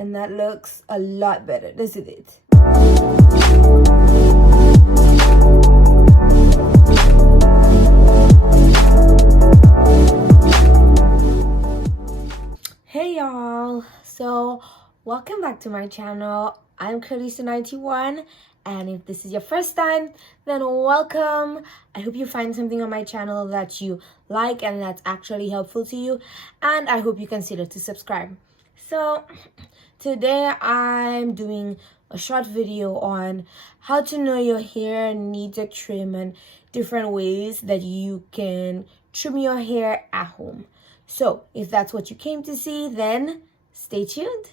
And that looks a lot better, doesn't it? Hey y'all, so welcome back to my channel. I'm Carlisa91, and if this is your first time, then welcome. I hope you find something on my channel that you like and that's actually helpful to you, and I hope you consider to subscribe. So today I'm doing a short video on how to know your hair needs a trim and different ways that you can trim your hair at home. So if that's what you came to see, then stay tuned.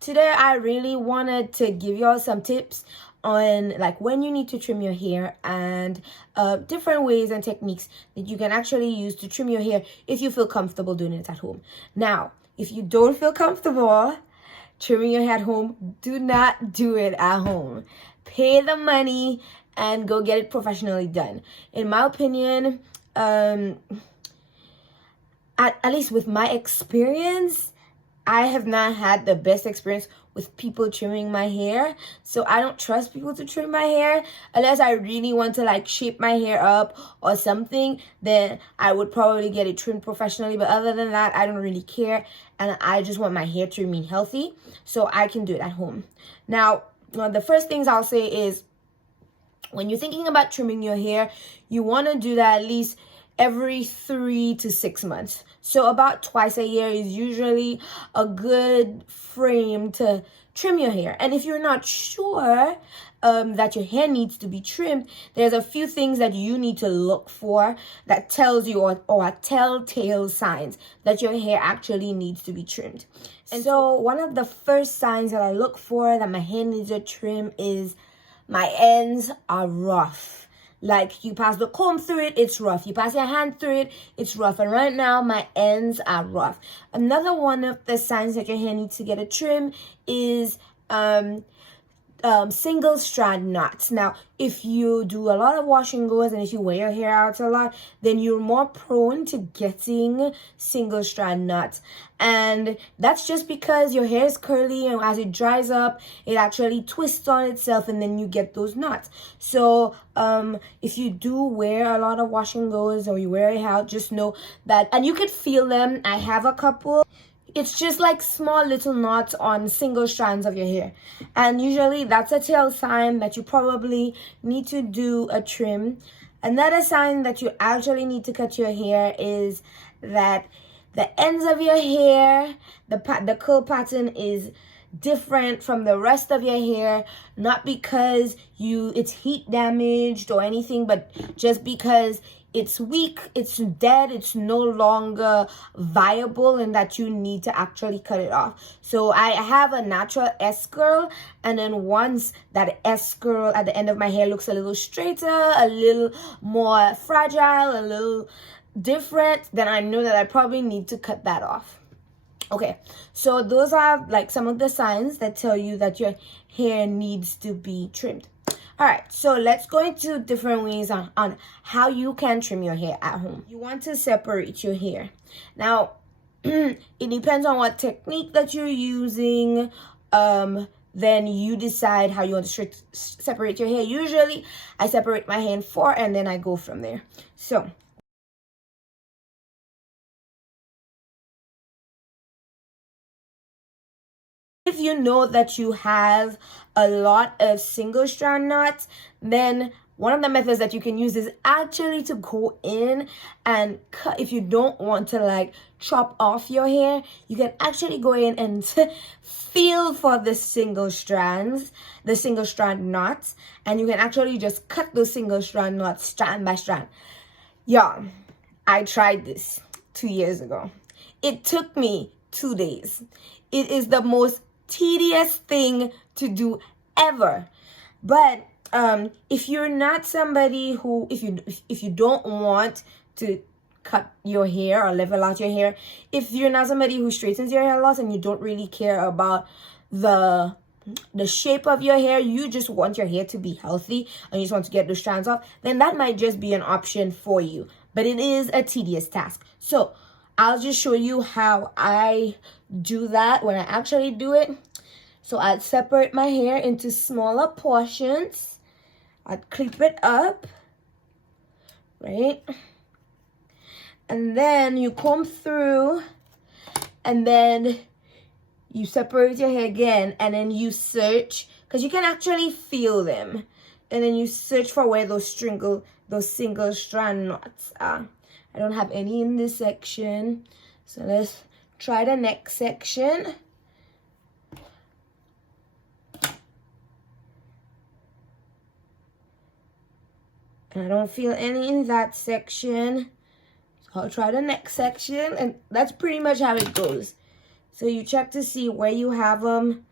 Today I really wanted to give y'all some tips on like when you need to trim your hair and different ways and techniques that you can actually use to trim your hair if you feel comfortable doing it at home. Now, if you don't feel comfortable trimming your hair at home, do not do it at home. Pay the money and go get it professionally done. In my opinion, at least with my experience, I have not had the best experience with people trimming my hair. So I don't trust people to trim my hair unless I really want to like shape my hair up or something. Then I would probably get it trimmed professionally. But other than that, I don't really care. And I just want my hair to remain healthy. So I can do it at home. Now, one of the first things I'll say is when you're thinking about trimming your hair, you want to do that at least every 3 to 6 months. So about twice a year is usually a good frame to trim your hair. And if you're not sure that your hair needs to be trimmed, there's a few things that you need to look for that tells you or telltale signs that your hair actually needs to be trimmed. And so one of the first signs that I look for that my hair needs a trim is my ends are rough. Like you pass the comb through it, it's rough. You pass your hand through it, it's rough. And right now, my ends are rough. Another one of the signs that your hair needs to get a trim is single strand knots. Now, if you do a lot of wash and goes and if you wear your hair out a lot, then you're more prone to getting single strand knots. And that's just because your hair is curly, and as it dries up, it actually twists on itself and then you get those knots. So if you do wear a lot of wash and goes or you wear it out, just know that, and you could feel them. I have a couple. It's just like small little knots on single strands of your hair. And usually that's a tell sign that you probably need to do a trim. Another sign that you actually need to cut your hair is that the ends of your hair, the curl pattern is different from the rest of your hair, not because it's heat damaged or anything, but just because it's weak, it's dead, it's no longer viable, and that you need to actually cut it off. So I have a natural S-curl, and then once that S-curl at the end of my hair looks a little straighter, a little more fragile, a little different, then I know that I probably need to cut that off. Okay, so those are like some of the signs that tell you that your hair needs to be trimmed. All right, so let's go into different ways on how you can trim your hair at home. You want to separate your hair. Now, it depends on what technique that you're using. Then you decide how you want to separate your hair. Usually, I separate my hair in 4 and then I go from there. So if you know that you have a lot of single strand knots, then one of the methods that you can use is actually to go in and cut. If you don't want to like chop off your hair, you can actually go in and feel for the single strand knots, and you can actually just cut those single strand knots strand by strand. Y'all, I tried this 2 years ago. It took me 2 days. It is the most tedious thing to do ever. But if you're not somebody who, if you don't want to cut your hair or level out your hair, if you're not somebody who straightens your hair a lot and you don't really care about the the shape of your hair, you just want your hair to be healthy and you just want to get those strands off, then that might just be an option for you. But it is a tedious task. So I'll just show you how I do that when I actually do it. So I'd separate my hair into smaller portions. I'd clip it up, right? And then you comb through, and then you separate your hair again, and then you search, because you can actually feel them. And then you search for where those single strand knots are. I don't have any in this section. So let's try the next section. And I don't feel any in that section. So I'll try the next section, and that's pretty much how it goes. So you check to see where you have them,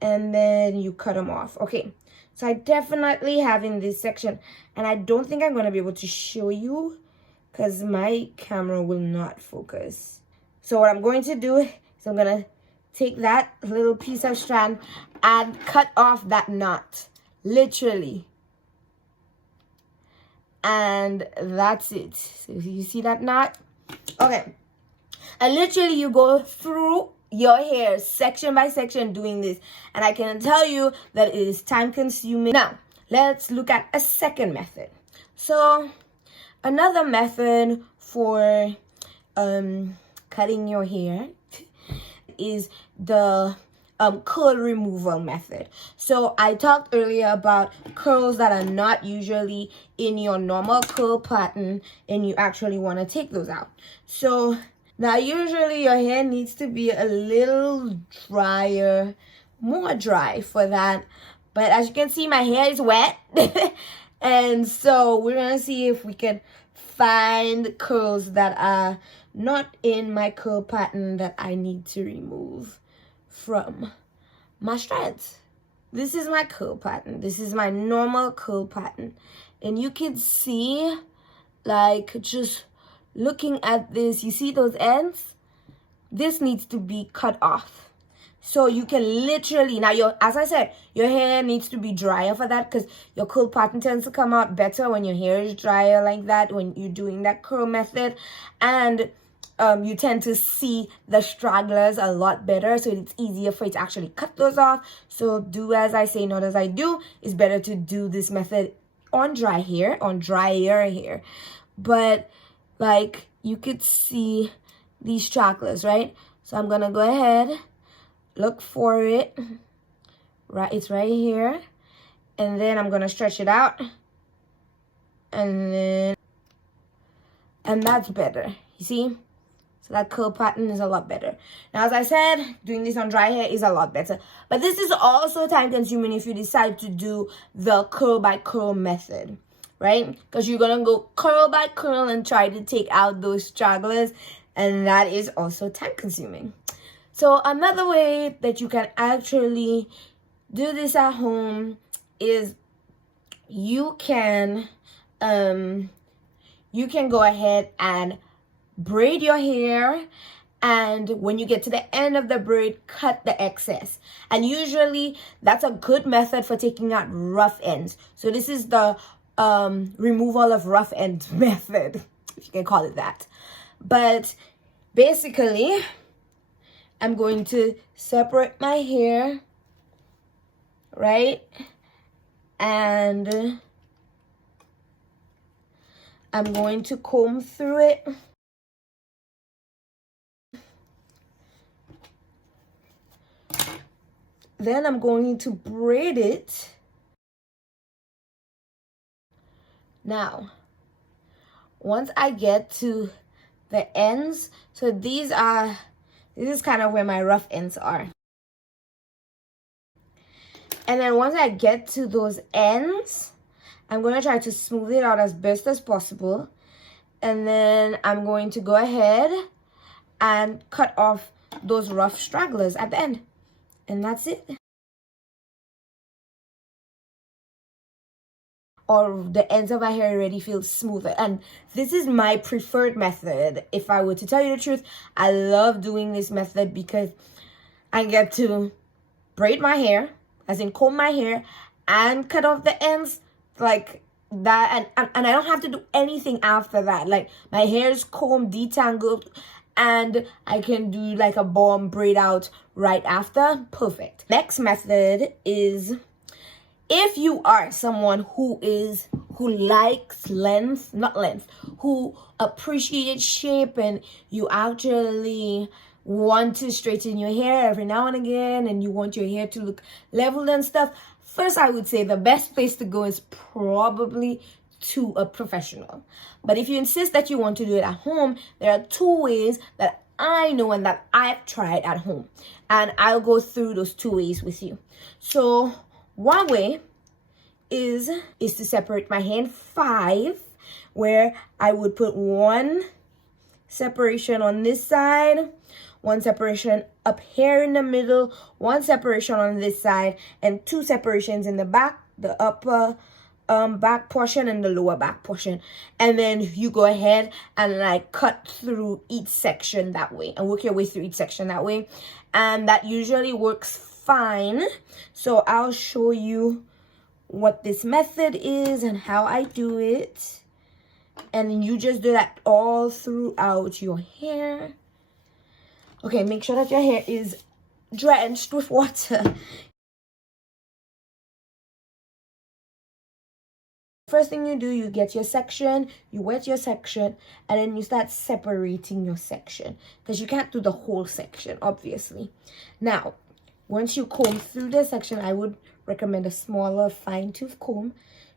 and then you cut them off. Okay, so I definitely have in this section, and I don't think I'm going to be able to show you because my camera will not focus. So what I'm going to do is I'm going to take that little piece of strand and cut off that knot, literally. And that's it. So you see that knot? Okay. And literally you go through your hair section by section doing this. And I can tell you that it is time consuming. Now, let's look at a second method. So, another method for cutting your hair is the curl removal method. So I talked earlier about curls that are not usually in your normal curl pattern, and you actually want to take those out. So now usually your hair needs to be a little drier, more dry for that. But as you can see, my hair is wet. And so we're going to see if we can find curls that are not in my curl pattern that I need to remove from my strands. This is my curl pattern. This is my normal curl pattern. And you can see, like, just looking at this, you see those ends? This needs to be cut off. So you can literally, now as I said, your hair needs to be drier for that, because your curl pattern tends to come out better when your hair is drier like that, when you're doing that curl method. And you tend to see the stragglers a lot better, so it's easier for you to actually cut those off. So do as I say, not as I do. It's better to do this method on dry hair, on drier hair. But like you could see these stragglers, right? So I'm gonna go ahead, look for it, right? It's right here, and then I'm gonna stretch it out, and that's better. You see? So that curl pattern is a lot better. Now, as I said, doing this on dry hair is a lot better. But this is also time consuming if you decide to do the curl by curl method, right? Because you're going to go curl by curl and try to take out those stragglers. And that is also time consuming. So another way that you can actually do this at home is you can go ahead and braid your hair, and when you get to the end of the braid, cut the excess. And usually that's a good method for taking out rough ends. So this is the removal of rough end method, if you can call it that. But basically, I'm going to separate my hair, right? And I'm going to comb through it. Then I'm going to braid it. Now, once I get to the ends, so this is kind of where my rough ends are. And then once I get to those ends, I'm going to try to smooth it out as best as possible. And then I'm going to go ahead and cut off those rough stragglers at the end. And that's it. Or the ends of my hair already feel smoother. And this is my preferred method. If I were to tell you the truth, I love doing this method because I get to braid my hair, as in comb my hair and cut off the ends like that, and I don't have to do anything after that. Like my hair is combed, detangled, and I can do like a bomb braid out right after. Perfect. Next method is, if you are someone who likes length, not length, who appreciates shape, and you actually want to straighten your hair every now and again, and you want your hair to look leveled and stuff, first I would say the best place to go is probably to a professional. But if you insist that you want to do it at home, there are 2 ways that I know and that I've tried at home, and I'll go through those 2 ways with you. So one way is to separate my hair in 5, where I would put 1 separation on this side, 1 separation up here in the middle, 1 separation on this side, and 2 separations in the back, the upper back portion and the lower back portion. And then you go ahead and like cut through each section that way and work your way through each section that way, and that usually works fine. So I'll show you what this method is and how I do it, and you just do that all throughout your hair. Okay, make sure that your hair is drenched with water. First thing you do, you get your section, you wet your section, and then you start separating your section, because you can't do the whole section, obviously. Now, once you comb through the section, I would recommend a smaller fine tooth comb.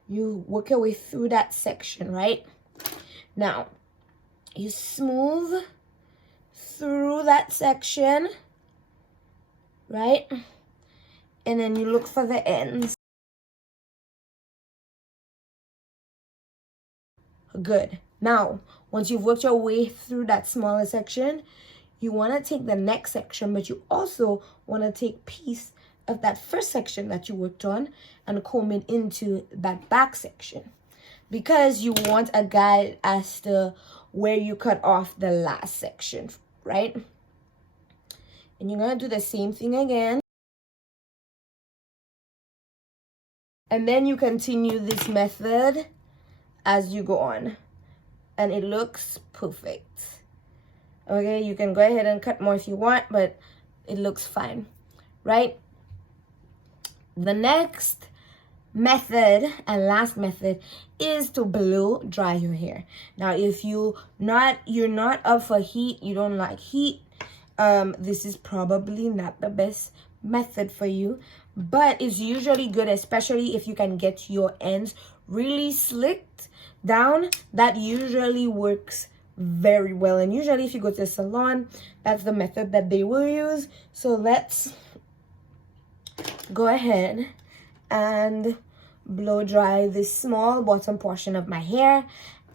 You work your way through that section, right? Now, you smooth through that section, right? And then you look for the ends. Good. Now, once you've worked your way through that smaller section, you want to take the next section, but you also want to take piece of that first section that you worked on and comb it into that back section, because you want a guide as to where you cut off the last section, right? And you're going to do the same thing again. And then you continue this method as you go on, and it looks perfect. Okay, you can go ahead and cut more if you want, but it looks fine, right? The next method and last method is to blow dry your hair. Now, if you're not up for heat, you don't like heat, this is probably not the best method for you, but it's usually good, especially if you can get your ends really slicked down. That usually works very well, and usually if you go to a salon, that's the method that they will use. So let's go ahead and blow dry this small bottom portion of my hair,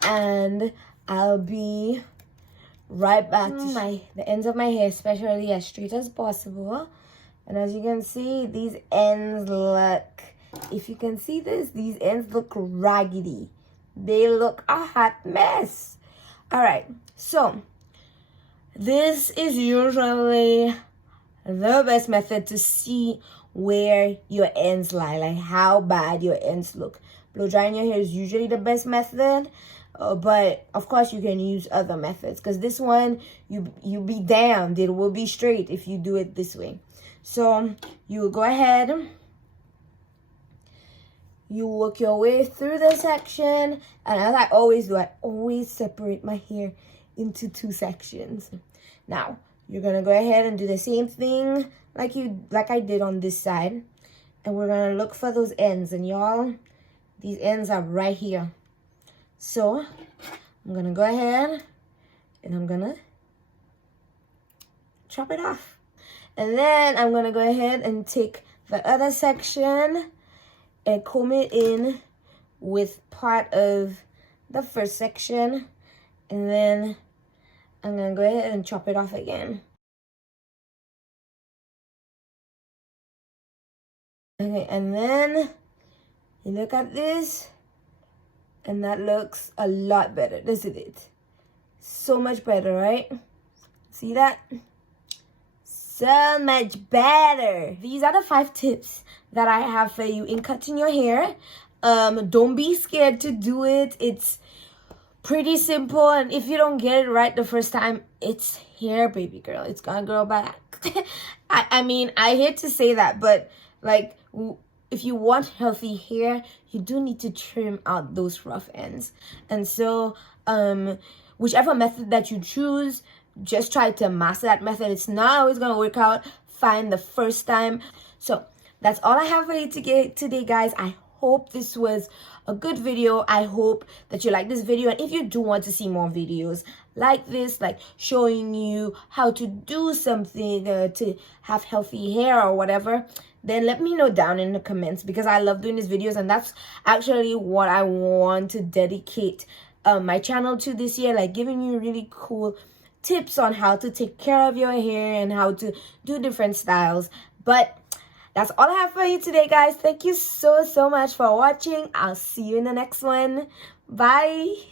and I'll be right back to the ends of my hair, especially as straight as possible. And as you can see, these ends look, if you can see this, these ends look raggedy. They look a hot mess. All right, so this is usually the best method to see where your ends lie, like how bad your ends look. Blow drying your hair is usually the best method, but of course you can use other methods, because this one, you be damned, it will be straight if you do it this way. So you go ahead, you work your way through the section, and as I always do, I always separate my hair into 2 sections. Now you're gonna go ahead and do the same thing like I did on this side, and we're gonna look for those ends, and y'all, these ends are right here. So I'm gonna go ahead and I'm gonna chop it off. And then I'm going to go ahead and take the other section and comb it in with part of the first section. And then I'm going to go ahead and chop it off again. Okay, and then you look at this, and that looks a lot better, doesn't it? So much better, right? See that? So much better. These are the 5 tips that I have for you in cutting your hair. Don't be scared to do it. It's pretty simple, and if you don't get it right the first time, it's hair, baby girl. It's gonna grow back. I mean, I hate to say that, but like, if you want healthy hair, you do need to trim out those rough ends. And so whichever method that you choose, just try to master that method. It's not always gonna work out fine the first time. So that's all I have for you today, guys. I hope this was a good video. I hope that you like this video, and if you do want to see more videos like this, like showing you how to do something to have healthy hair or whatever, then let me know down in the comments, because I love doing these videos, and that's actually what I want to dedicate my channel to this year, like giving you really cool tips on how to take care of your hair and how to do different styles. But that's all I have for you today, guys. Thank you so much for watching. I'll see you in the next one. Bye.